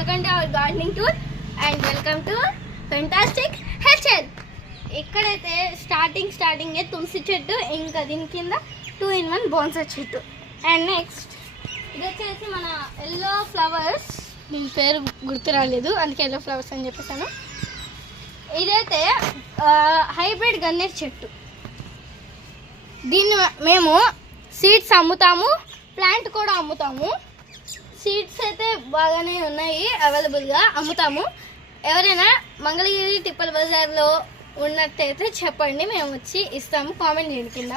Welcome to our gardening tour and welcome to fantastic hairstyle. ఇక్కడైతే starting తులసి చెట్టు, ఇంకా దీని కింద 2-in-1 బోన్సాయ్ చెట్టు. అండ్ నెక్స్ట్ ఇది వచ్చేసి మన ఎల్లో ఫ్లవర్స్, దీని పేరు గుర్తు రాలేదు అందుకే ఎల్లో ఫ్లవర్స్ అని చెప్పేసాను. ఇదైతే హైబ్రిడ్ గన్నేరు చెట్టు. దీన్ని మేము సీడ్స్ అమ్ముతాము, ప్లాంట్ కూడా అమ్ముతాము. సీడ్స్ అయితే బాగానే ఉన్నాయి, అవైలబుల్గా అమ్ముతాము. ఎవరైనా మంగళగిరి తిప్పల బజార్లో ఉన్నట్టయితే చెప్పండి, మేము వచ్చి ఇస్తాము. కామెంట్ చేయండి కింద.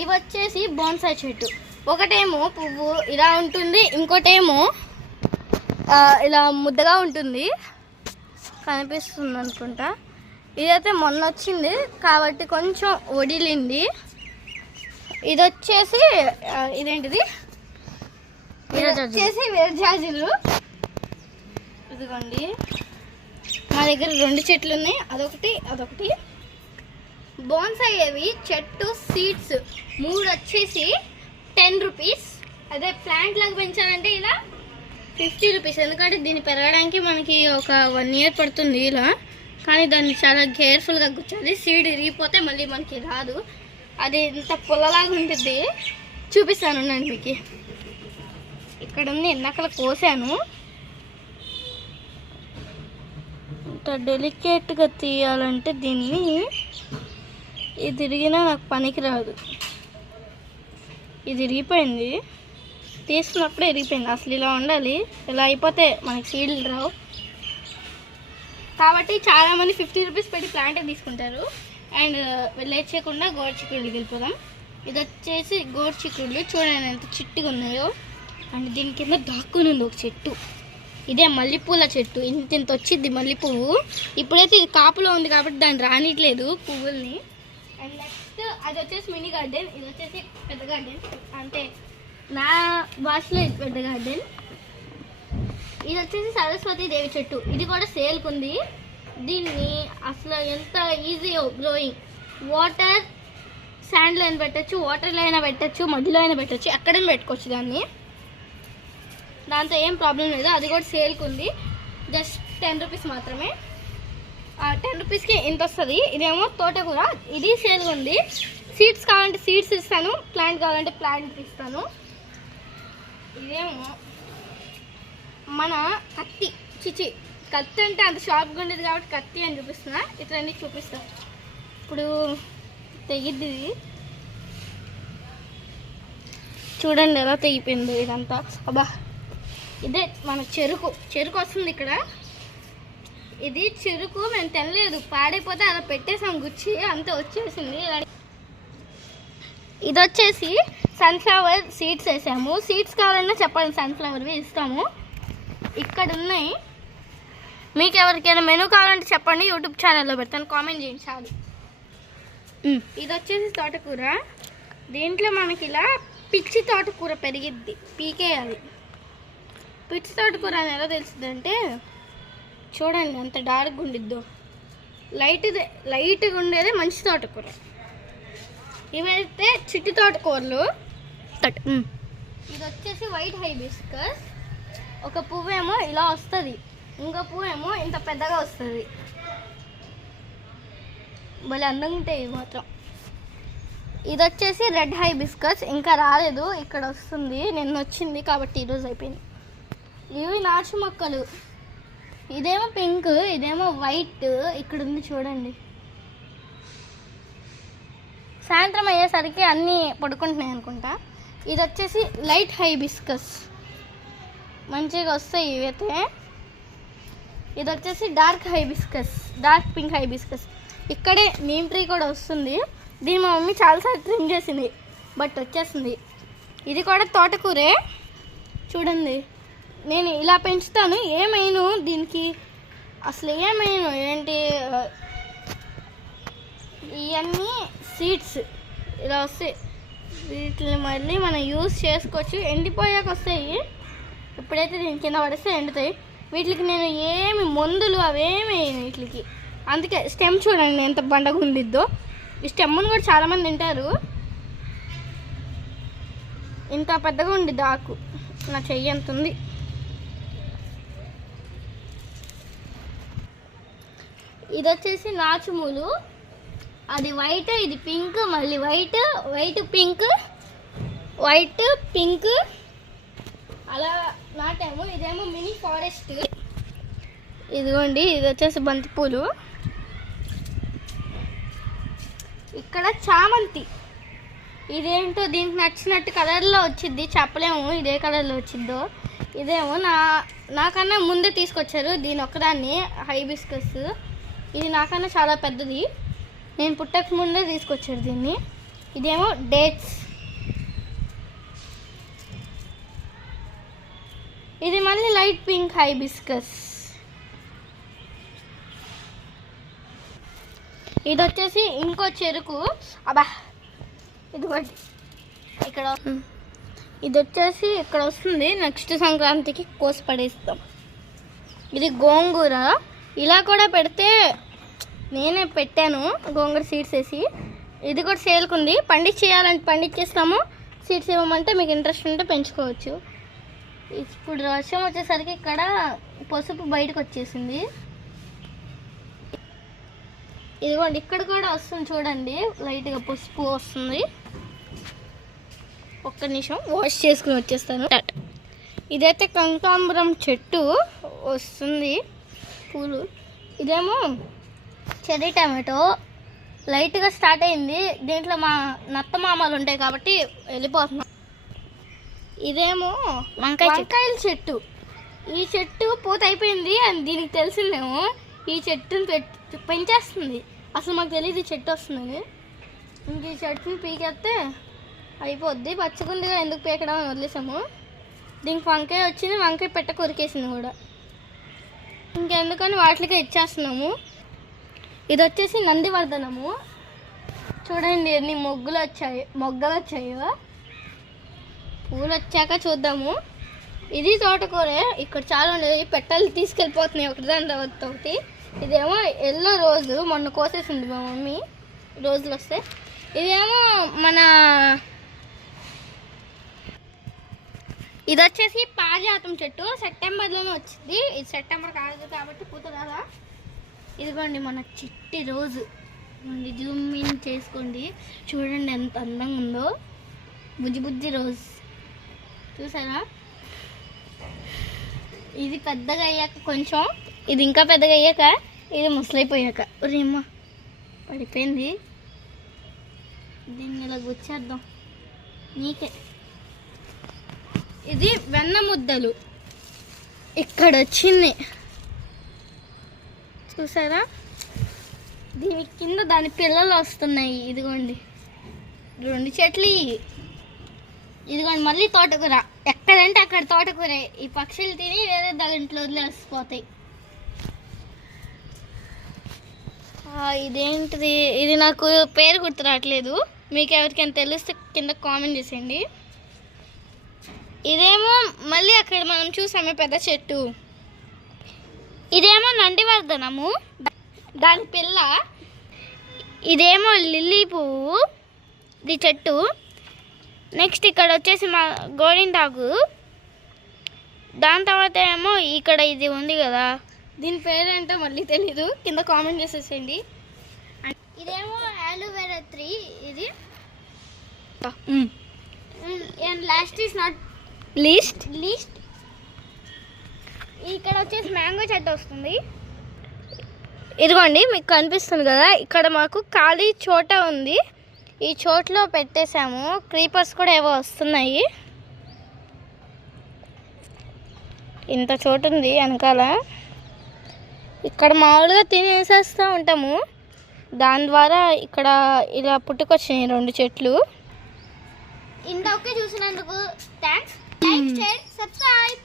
ఇవి వచ్చేసి బోన్సాయ్ చెట్టు. ఒకటేమో పువ్వు ఇలా ఉంటుంది, ఇంకోటేమో ఇలా ముద్దగా ఉంటుంది, కనిపిస్తుంది అనుకుంటా. ఇదైతే మొన్న వచ్చింది కాబట్టి కొంచెం వడిలింది. ఇది వచ్చేసి ఇదేంటిది, ఇది వచ్చేసి విరజాజులు. ఇదిగోండి, మా దగ్గర 2 చెట్లు ఉన్నాయి, అదొకటి. బోన్సాయ్ అవి చెట్టు సీడ్స్ 3 వచ్చేసి 10 రూపీస్. అదే ప్లాంట్ లాగా పెంచాలంటే ఇలా 50 రూపీస్. ఎందుకంటే దీన్ని పెరగడానికి మనకి ఒక 1 ఇయర్ పడుతుంది ఇలా. కానీ దాన్ని చాలా కేర్ఫుల్గా గుచ్చాలి, సీడ్ ఇరిగిపోతే మళ్ళీ మనకి రాదు. అది ఇంత పుల్లలాగా ఉంటుంది, చూపిస్తాను నేను మీకు. ఇక్కడ ఉంది, ఎన్నకలు కోసాను. ఇంత డెలికేట్గా తీయాలంటే దీన్ని ఇది ఇరిగినా నాకు పనికి రాదు. ఇది ఇరిగిపోయింది, తీసుకున్నప్పుడే ఇరిగిపోయింది. అసలు ఇలా ఉండాలి, ఇలా అయిపోతే మనకి సీడ్లు రావు. కాబట్టి చాలామంది 50 రూపీస్ పెట్టి ప్లాంటే తీసుకుంటారు. అండ్ లేట్ చేయకుండా గోరు చిక్కుడుకి వెళ్ళిపోదాం. ఇది వచ్చేసి గోరు చిక్కుడులు, చూడండి ఎంత చిట్టుగా ఉన్నాయో. అండ్ దీని కింద దాక్కుని ఉంది ఒక చెట్టు, ఇదే మల్లెపూల చెట్టు. ఇంత వచ్చింది మల్లెపువ్వు. ఇప్పుడైతే ఇది కాపులో ఉంది కాబట్టి దాన్ని రానిట్లేదు పువ్వుల్ని. అండ్ నెక్స్ట్ అది వచ్చేసి మినీ గార్డెన్, ఇది వచ్చేసి పెద్ద గార్డెన్. అంటే నా భాషలో ఇది పెద్ద గార్డెన్. ఇది వచ్చేసి సరస్వతి దేవి చెట్టు. ఇది కూడా సేల్కి ఉంది. దీన్ని అసలు ఎంత ఈజీ గ్రోయింగ్. వాటర్ శాండ్లో అయినా పెట్టచ్చు, వాటర్లో అయినా పెట్టచ్చు, మధ్యలో అయినా పెట్టచ్చు, ఎక్కడైనా పెట్టుకోవచ్చు దాన్ని. దాంతో ఏం ప్రాబ్లం లేదు. అది కూడా సేల్కి ఉంది, జస్ట్ 10 రూపీస్ మాత్రమే. 10 రూపీస్కి ఇంత వస్తుంది. ఇదేమో తోటకూర, ఇది సేల్గా ఉంది. సీడ్స్ కావాలంటే సీడ్స్ ఇస్తాను, ప్లాంట్ కావాలంటే ప్లాంట్ ఇస్తాను. ఇదేమో మన కత్తి, కత్తి అంటే అంత షార్ప్గా ఉండేది కాబట్టి కత్తి అని చూపిస్తున్నా. ఇట్లన్నీ చూపిస్తాను. ఇప్పుడు తెగిద్ది, చూడండి ఎలా తెగిపోయింది ఇదంతా. అబ్బా, ఇదే మన చెరుకు వస్తుంది ఇక్కడ. ఇది చెరుకు మేము తినలేదు, పాడైపోతే అలా పెట్టేసాం గుచ్చి, అంతే వచ్చేసింది. ఇది వచ్చేసి సన్ఫ్లవర్ సీడ్స్ వేసాము. సీడ్స్ కావాలన్నా చెప్పండి, సన్ఫ్లవర్వి ఇస్తాము. ఇక్కడ ఉన్నాయి. మీకు ఎవరికైనా మెనూ కావాలంటే చెప్పండి, యూట్యూబ్ ఛానల్లో పెడతాను, కామెంట్ చేయండి చాలు. ఇది వచ్చేసి తోటకూర. దీంట్లో మనకి ఇలా పిచ్చి తోటకూర పెరిగిద్ది, పీకేయాలి. పిచ్చి తోటకూర అని ఎలా తెలుస్తుంది అంటే చూడండి అంత డార్క్గా ఉండిద్దో. లైట్గా ఉండేది మంచి తోటకూర. ఇవైతే చిట్టి తోటకూరలు. ఇది వచ్చేసి వైట్ హైబిస్కస్. ఒక పువ్వేమో ఇలా వస్తుంది, ఇంకో పువ్వేమో ఇంత పెద్దగా వస్తుంది. భలే అందంగా ఉంటాయి ఇవి మాత్రం. ఇది వచ్చేసి రెడ్ హైబిస్కస్, ఇంకా రాలేదు, ఇక్కడ వస్తుంది. నిన్న వచ్చింది కాబట్టి ఈరోజు అయిపోయింది. ఇవి నాచు మొక్కలు. ఇదేమో పింక్, ఇదేమో వైట్. ఇక్కడ ఉంది చూడండి. సాయంత్రం అయ్యేసరికి అన్నీ పడుకుంటున్నాయి అనుకుంటా. ఇది వచ్చేసి లైట్ హైబిస్కస్, మంచిగా వస్తాయి ఇవైతే. ఇది వచ్చేసి dark hibiscus, dark pink hibiscus. ఇక్కడే నీమ్ ట్రీ కూడా వస్తుంది. దీన్ని మా మమ్మీ చాలాసార్లు ట్రిమ్ చేసింది, బట్ వచ్చేస్తుంది. ఇది కూడా తోటకూరే. చూడండి, నేను ఇలా పెంచుతాను. ఏమైనా దీనికి అసలు ఏమైనా ఏంటి, ఇవన్నీ సీడ్స్ ఇలా వస్తాయి. వీటిని మళ్ళీ మనం యూజ్ చేసుకోవచ్చు. ఎండిపోయాక వస్తాయి, ఇప్పుడైతే దీని కింద పడిస్తే ఎండుతాయి. వీటికి నేను ఏమి మందులు అవేమి వీటికి. అందుకే స్టెమ్ చూడండి ఎంత బండగా ఉండిద్దో. ఈ స్టెమ్ను కూడా చాలామంది తింటారు. ఇంత పెద్దగా ఉండిద్ది ఆకు, నా చెయ్యి ఎంత ఉంది. ఇది వచ్చేసి నాచుమూలు, అది వైట్, ఇది పింక్, మళ్ళీ white, white pink, white pink అలా నాటాము. ఇదేమో మినీ ఫారెస్ట్. ఇదిగోండి ఇది వచ్చేసి బంతిపూలు. ఇక్కడ చామంతి, ఇదేంటో దీనికి నచ్చినట్టు కలర్లో వచ్చింది, చెప్పలేము ఇదే కలర్లో వచ్చిందో. ఇదేమో నాకన్నా ముందే తీసుకొచ్చారు దీని ఒక్కదాన్ని, హైబిస్కస్. ఇది నాకన్నా చాలా పెద్దది, నేను పుట్టక ముందే తీసుకొచ్చారు దీన్ని. ఇదేమో డేట్స్. ఇది మళ్ళీ లైట్ పింక్ హైబిస్కస్. ఇది వచ్చేసి ఇంకో చెరుకు. అబ్బా ఇదిగోండి ఇక్కడ, ఇది వచ్చేసి ఇక్కడ వస్తుంది. నెక్స్ట్ సంక్రాంతికి కోసి పడేస్తాం. ఇది గోంగూర. ఇలా కూడా పెడితే నేనే పెట్టాను గోంగూర సీడ్స్ వేసి. ఇది కూడా సేల్కుంది, పండించేయాలంటే పండించేస్తాము, సీడ్స్ ఇవ్వమంటే మీకు ఇంట్రెస్ట్ ఉంటే పెంచుకోవచ్చు. ఇప్పుడు వర్షం వచ్చేసరికి ఇక్కడ పసుపు బయటకు వచ్చేసింది. ఇదిగోండి ఇక్కడ కూడా వస్తుంది చూడండి, లైట్గా పసుపు వస్తుంది. ఒక్క నిమిషం వాష్ చేసుకుని వచ్చేస్తాను. ఇదైతే కనకాంబరం చెట్టు వస్తుంది పూలు. ఇదేమో చెర్రీ టమాటో, లైట్గా స్టార్ట్ అయింది. దీంట్లో మా నత్త మామలు ఉంటాయి కాబట్టి వెళ్ళిపోతున్నాం. ఇదేమో వంకాయల చెట్టు. ఈ చెట్టు పూత అయిపోయింది అని దీనికి తెలిసిందేమో ఈ చెట్టుని పెంచేస్తుంది. అసలు మాకు తెలియదు ఈ చెట్టు వస్తుందని. ఇంక ఈ చెట్టుని పీకేస్తే అయిపోద్ది. పచ్చగుందిగా ఎందుకు పీకడం అని వదిలేసాము. దీనికి వంకాయ వచ్చింది, వంకాయ పెట్ట కొరికేసింది కూడా. ఇంకెందుకని వాటికే ఇచ్చేస్తున్నాము. ఇది వచ్చేసి నందివర్ధనము. చూడండి ఎన్ని మొగ్గలు వచ్చాయో. పూలు వచ్చాక చూద్దాము. ఇది తోటకూర. ఇక్కడ చాలా ఉండేది, పెట్టలు తీసుకెళ్ళిపోతున్నాయి ఒకటిదాని తర్వాత ఒకటి. ఇదేమో ఎల్లో రోజు, మొన్న కోసేసింది మా మమ్మీ, రోజులు వస్తాయి. ఇదేమో ఇది వచ్చేసి పారిజాతం చెట్టు. సెప్టెంబర్లోనే వచ్చింది. ఇది సెప్టెంబర్ కాదు కాబట్టి పూత కదా. ఇదిగోండి మన చిట్టి రోజు. జూమ్ ఇన్ చేసుకోండి, చూడండి ఎంత అందంగా ఉందో. బుజ్జి రోజు చూసారా. ఇది పెద్దగా అయ్యాక కొంచెం, ఇది ఇంకా పెద్దగా అయ్యాక, ఇది ముసలైపోయాక రేమ్మ పడిపోయింది. దీన్ని ఇలా గుచ్చేద్దాం నీకే. ఇది వెన్న ముద్దలు ఇక్కడ వచ్చింది చూసారా. దీని కింద దాని పిల్లలు వస్తున్నాయి. ఇదిగోండి 2 చెట్లు. ఇదిగోండి మళ్ళీ తోటకూర. ఎక్కడంటే అక్కడ తోటకూర. ఈ పక్షులు తిని వేరే దాంట్లో వదిలేసిపోతాయి. ఇదేంటిది, ఇది నాకు పేరు గుర్తు రావట్లేదు. మీకు ఎవరికైనా తెలిస్తే కింద కామెంట్ చేసేయండి. ఇదేమో మళ్ళీ అక్కడ మనం చూసామే పెద్ద చెట్టు. ఇదేమో నందివర్ధనము, దాని పిల్ల. ఇదేమో లిల్లీ పువ్వు, ఇది చెట్టు. నెక్స్ట్ ఇక్కడ వచ్చేసి మా గోరింటాకు. దాని తర్వాత ఏమో ఇక్కడ ఇది ఉంది కదా, దీని పేరేంటో మళ్ళీ తెలీదు, కింద కామెంట్ చేసేసేయండి. ఇదేమో అలోవెరా ట్రీ. ఇది లాస్ట్ ఈస్ నాట్ లీస్ట్. ఇక్కడ వచ్చేసి మ్యాంగో చెట్టు వస్తుంది. ఇదిగోండి మీకు కనిపిస్తుంది కదా, ఇక్కడ మాకు ఖాళీ చోట ఉంది. ఈ చోట్లో పెట్టేసాము. క్రీపర్స్ కూడా ఏవో వస్తున్నాయి. ఇంత చోటు ఉంది వెనకాల. ఇక్కడ మామూలుగా తినేసేస్తూ ఉంటాము. దాని ద్వారా ఇక్కడ ఇలా పుట్టుకొచ్చినాయి 2 చెట్లు. ఇంతకే చూసినందుకు థ్యాంక్స్. Like, share, subscribe.